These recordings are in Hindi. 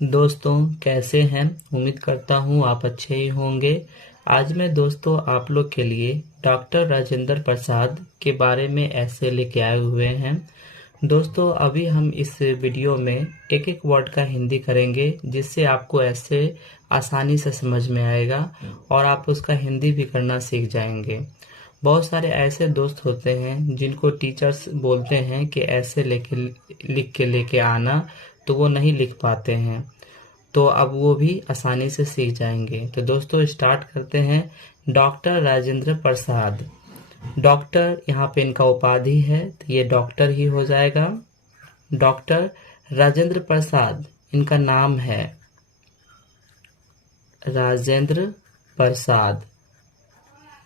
दोस्तों कैसे हैं। उम्मीद करता हूँ आप अच्छे ही होंगे। आज मैं दोस्तों आप लोग के लिए डॉक्टर राजेंद्र प्रसाद के बारे में ऐसे लेके आए हुए हैं। दोस्तों अभी हम इस वीडियो में एक एक वर्ड का हिंदी करेंगे, जिससे आपको ऐसे आसानी से समझ में आएगा और आप उसका हिंदी भी करना सीख जाएंगे। बहुत सारे ऐसे दोस्त होते हैं जिनको टीचर्स बोलते हैं कि ऐसे लिख के लेके आना, तो वो नहीं लिख पाते हैं। तो अब वो भी आसानी से सीख जाएंगे। तो दोस्तों स्टार्ट करते हैं। डॉक्टर राजेंद्र प्रसाद। डॉक्टर यहाँ पे इनका उपाधि है, तो ये डॉक्टर ही हो जाएगा। डॉक्टर राजेंद्र प्रसाद इनका नाम है, राजेंद्र प्रसाद।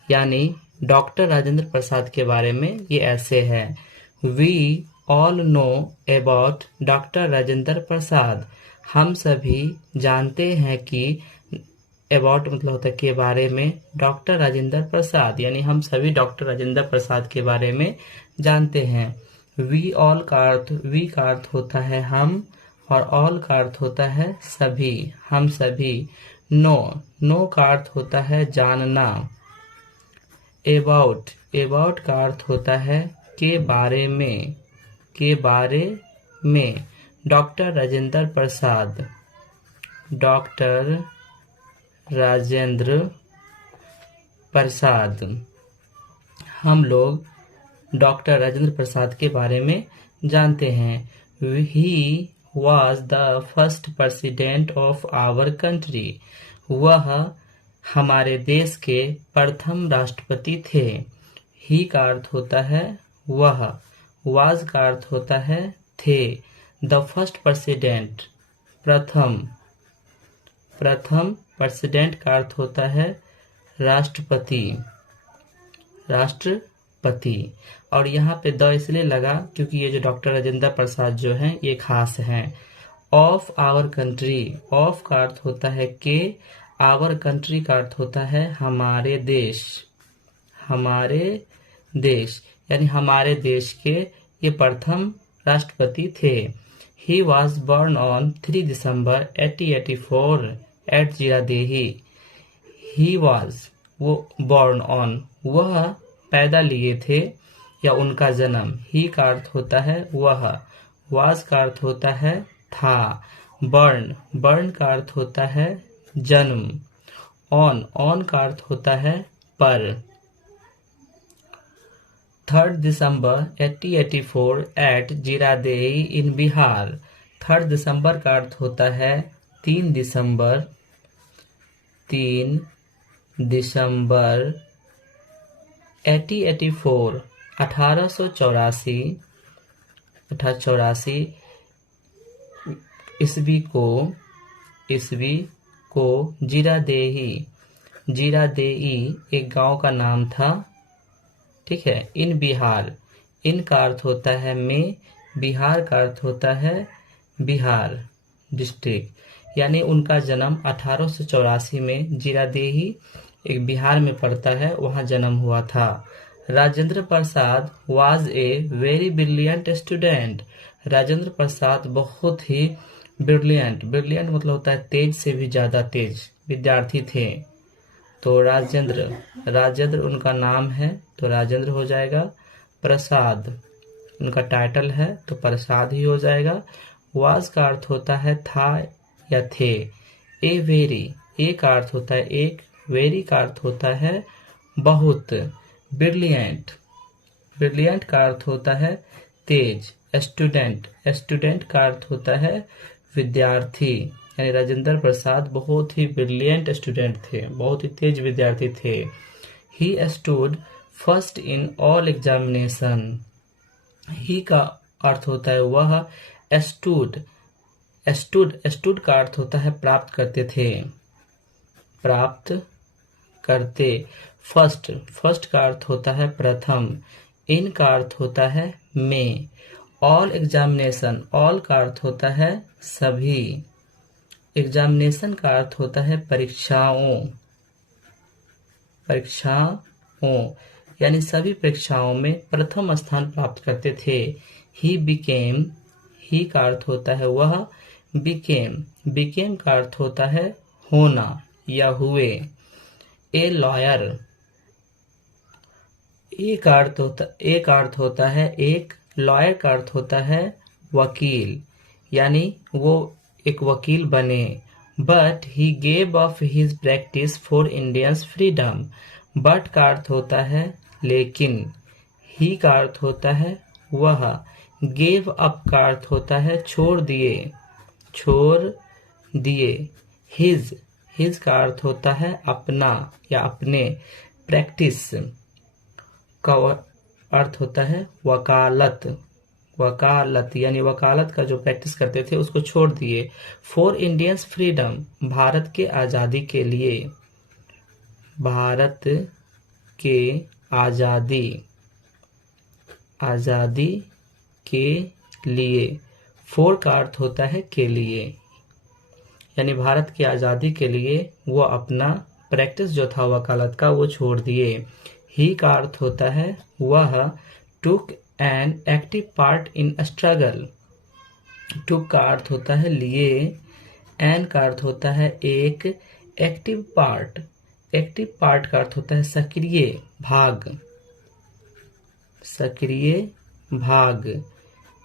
यानी डॉक्टर राजेंद्र प्रसाद के बारे में ये ऐसे है। We all know about doctor Rajendra Prasad. हम सभी जानते हैं कि अबाउट मतलब होता है के बारे में, डॉक्टर राजेंद्र प्रसाद यानी हम सभी डॉक्टर राजेंद्र प्रसाद के बारे में जानते हैं। वी का अर्थ होता है हम, और ऑल का अर्थ होता है सभी, हम सभी। नो का अर्थ होता है जानना। एबाउट का अर्थ होता है के बारे में, के बारे में। डॉक्टर राजेंद्र प्रसाद, डॉक्टर राजेंद्र प्रसाद। हम लोग डॉक्टर राजेंद्र प्रसाद के बारे में जानते हैं। He was the first president of our country. वह हमारे देश के प्रथम राष्ट्रपति थे। ही का अर्थ होता है वह, वाज का अर्थ होता है थे। द फर्स्ट प्रेसिडेंट प्रथम प्रेसिडेंट का अर्थ होता है राष्ट्रपति, राष्ट्रपति। और यहाँ पे द इसलिए लगा क्योंकि ये जो डॉक्टर राजेंद्र प्रसाद जो हैं ये खास हैं। ऑफ आवर कंट्री, ऑफ का अर्थ होता है के, आवर कंट्री का अर्थ होता है हमारे देश, हमारे देश यानी हमारे देश के ये प्रथम राष्ट्रपति थे। He was born on 3 December 1884 at Ziradei. He was वो बॉर्न ऑन वह पैदा लिए थे या उनका जन्म। ही का अर्थ होता है वह, वाज का अर्थ होता है था। बर्न का अर्थ होता है जन्म। ऑन का अर्थ होता है पर। 3 दिसंबर 1884 एट जीरादेई इन बिहार। 3 दिसंबर का अर्थ होता है 3 दिसंबर, 3 दिसंबर 1884 1884 ईस्वी को जीरादेई एक गांव का नाम था। ठीक है। इन बिहार, इन का अर्थ होता है में, बिहार का अर्थ होता है बिहार डिस्ट्रिक्ट। यानी उनका जन्म 1884 में जीरादेही एक बिहार में पड़ता है, वहां जन्म हुआ था। Rajendra Prasad was a very brilliant student. Rajendra Prasad बहुत ही ब्रिलियंट मतलब होता है तेज से भी ज्यादा तेज विद्यार्थी थे। तो राजेंद्र उनका नाम है, तो राजेंद्र हो जाएगा। प्रसाद उनका टाइटल है, तो प्रसाद ही हो जाएगा। वाज का अर्थ होता है था या थे। ए का अर्थ होता है एक, वेरी का अर्थ होता है बहुत। ब्रिलियंट का अर्थ होता है तेज। स्टूडेंट का अर्थ होता है विद्यार्थी। यानी राजेंद्र प्रसाद बहुत ही ब्रिलियंट स्टूडेंट थे, बहुत ही तेज विद्यार्थी थे। He stood first in all examination. He का अर्थ होता है वह। स्टूड का अर्थ होता है प्राप्त करते थे, प्राप्त करते। फर्स्ट का अर्थ होता है प्रथम। इन का अर्थ होता है में। ऑल एग्जामिनेशन, ऑल का अर्थ होता है सभी। एग्जामिनेशन का अर्थ होता है परीक्षाओं, यानी सभी परीक्षाओं में प्रथम स्थान प्राप्त करते थे। ही का अर्थ होता है वह। बिकेम का अर्थ होता है होना या हुए। ए लॉयर, एक अर्थ होता है एक, लॉयर का अर्थ होता है वकील, यानी वो एक वकील बने। But he gave up his practice for Indians freedom, but का अर्थ होता है लेकिन, ही का अर्थ होता है वह, गेव अप का अर्थ होता है छोड़ दिए। हिज का अर्थ होता है अपना या अपने। प्रैक्टिस का अर्थ होता है वकालत यानी वकालत का जो प्रैक्टिस करते थे उसको छोड़ दिए। फॉर इंडियंस फ्रीडम, भारत के आजादी के लिए, भारत के आजादी के लिए। फॉर का अर्थ होता है के लिए, यानी भारत की आजादी के लिए वो अपना प्रैक्टिस जो था वकालत का वो छोड़ दिए। ही का अर्थ होता है वह, took an active part in struggle, took का अर्थ होता है लिए, एन का अर्थ होता है एक, एक्टिव पार्ट का अर्थ होता है सक्रिय भाग।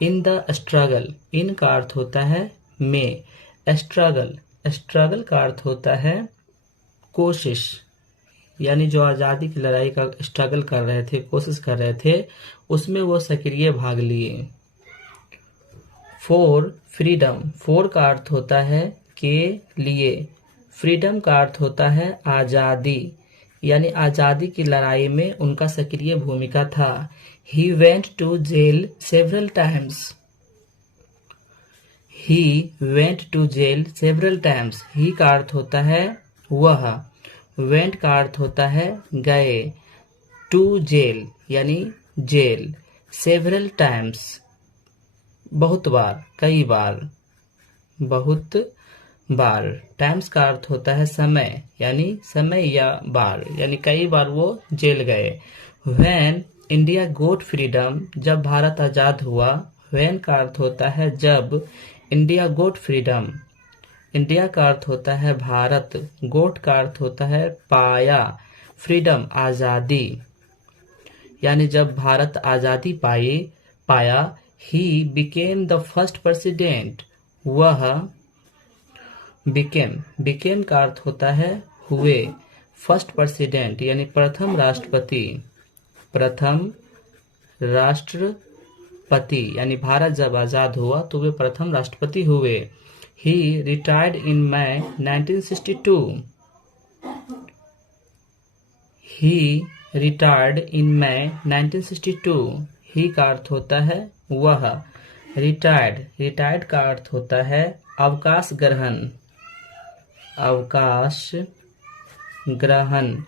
इन द स्ट्रगल, इन का अर्थ होता है में, स्ट्रगल का अर्थ होता है कोशिश, यानी जो आजादी की लड़ाई का स्ट्रगल कर रहे थे, कोशिश कर रहे थे, उसमें वो सक्रिय भाग लिए। फॉर फ्रीडम, फॉर का अर्थ होता है के लिए, फ्रीडम का अर्थ होता है आजादी, यानी आजादी की लड़ाई में उनका सक्रिय भूमिका था। He went to jail several times, he का अर्थ होता है वह, वेंट का अर्थ होता है गए, टू जेल यानी जेल, सेवरल टाइम्स बहुत बार, कई बार, टाइम्स का अर्थ होता है समय, यानी समय या बार, यानी कई बार वो जेल गए। व्हेन इंडिया गोट फ्रीडम, जब भारत आजाद हुआ, व्हेन का अर्थ होता है जब, इंडिया गोट फ्रीडम, इंडिया का अर्थ होता है भारत, गोट का अर्थ होता है पाया, फ्रीडम आजादी, यानी जब भारत आजादी पाया। He became the first president, वह बिकेम का अर्थ होता है हुए, फर्स्ट प्रेसिडेंट यानी प्रथम राष्ट्रपति, यानी भारत जब आजाद हुआ तो वे प्रथम राष्ट्रपति हुए। ही retired in May 1962, he retired in मई 1962, ही का अर्थ होता है वह, रिटायर्ड का अर्थ होता है अवकाश ग्रहण,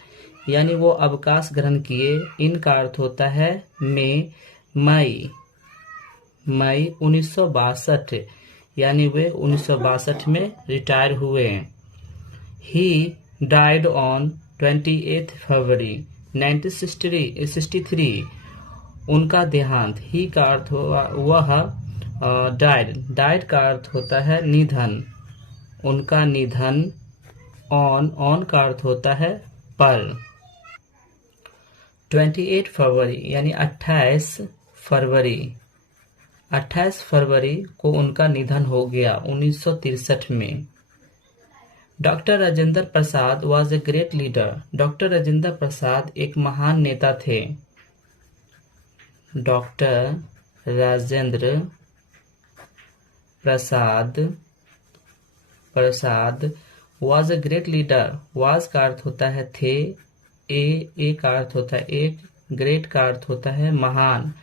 यानी वो अवकाश ग्रहण किए। इन का अर्थ होता है मई 1962, यानी वे 1962 में रिटायर हुए। ही डाइड ऑन 28 फरवरी 1963, उनका देहांत। ही का अर्थ वह, डाइड का अर्थ होता है निधन, उनका निधन। ऑन का अर्थ होता है पर। 28 फरवरी यानी 28 फरवरी को उनका निधन हो गया 1963 में। Doctor Rajendra Prasad was a great leader, doctor Rajendra Prasad एक महान नेता थे। Doctor Rajendra Prasad was a great leader, was का अर्थ होता है थे, ए का अर्थ होता है एक, ग्रेट का अर्थ होता है महान,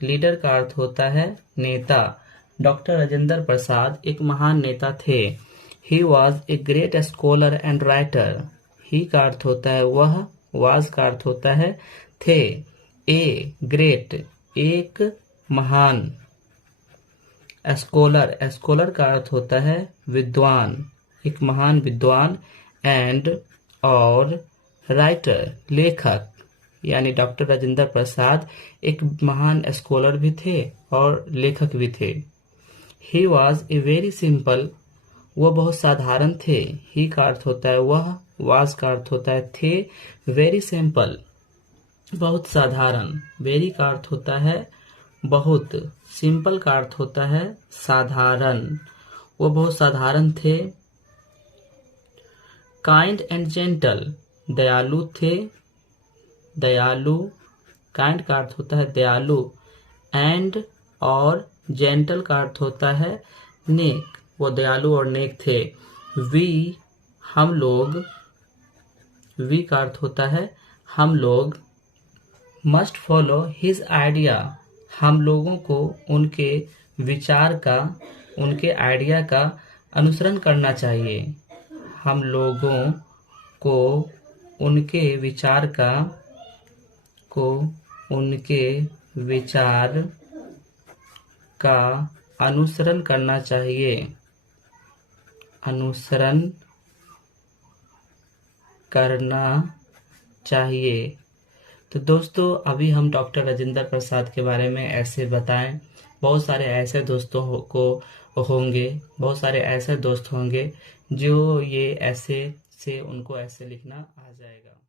लीडर का अर्थ होता है नेता। डॉक्टर राजेंद्र प्रसाद एक महान नेता थे। He was a great scholar and writer, he का अर्थ होता है वह, वॉज का अर्थ होता है थे। ए ग्रेट एक महान, स्कॉलर का अर्थ होता है विद्वान, एक महान विद्वान, एंड और राइटर लेखक, यानी डॉक्टर राजेंद्र प्रसाद एक महान स्कॉलर भी थे और लेखक भी थे। He was a very simple वह बहुत साधारण थे। ही का अर्थ होता है वह, वाज का अर्थ होता है थे। वेरी सिंपल, बहुत साधारण। वेरी का अर्थ होता है बहुत, सिंपल का अर्थ होता है साधारण। वो बहुत साधारण थे। काइंड एंड जेंटल, दयालु थे। दयालु, काइंड का अर्थ होता है दयालु। एंड और जेंटल का अर्थ होता है नेक, वो दयालु और नेक थे। वी, हम लोग, वी का अर्थ होता है हम लोग। मस्ट फॉलो हिज आइडिया, हम लोगों को उनके विचार का, उनके आइडिया का अनुसरण करना चाहिए। हम लोगों को उनके विचार का, उनके विचार का अनुसरण करना चाहिए। अनुसरण करना चाहिए। तो दोस्तों अभी हम डॉक्टर राजेंद्र प्रसाद के बारे में ऐसे बताएं। बहुत सारे ऐसे दोस्तों को होंगे, बहुत सारे ऐसे दोस्त होंगे जो ये ऐसे से उनको ऐसे लिखना आ जाएगा।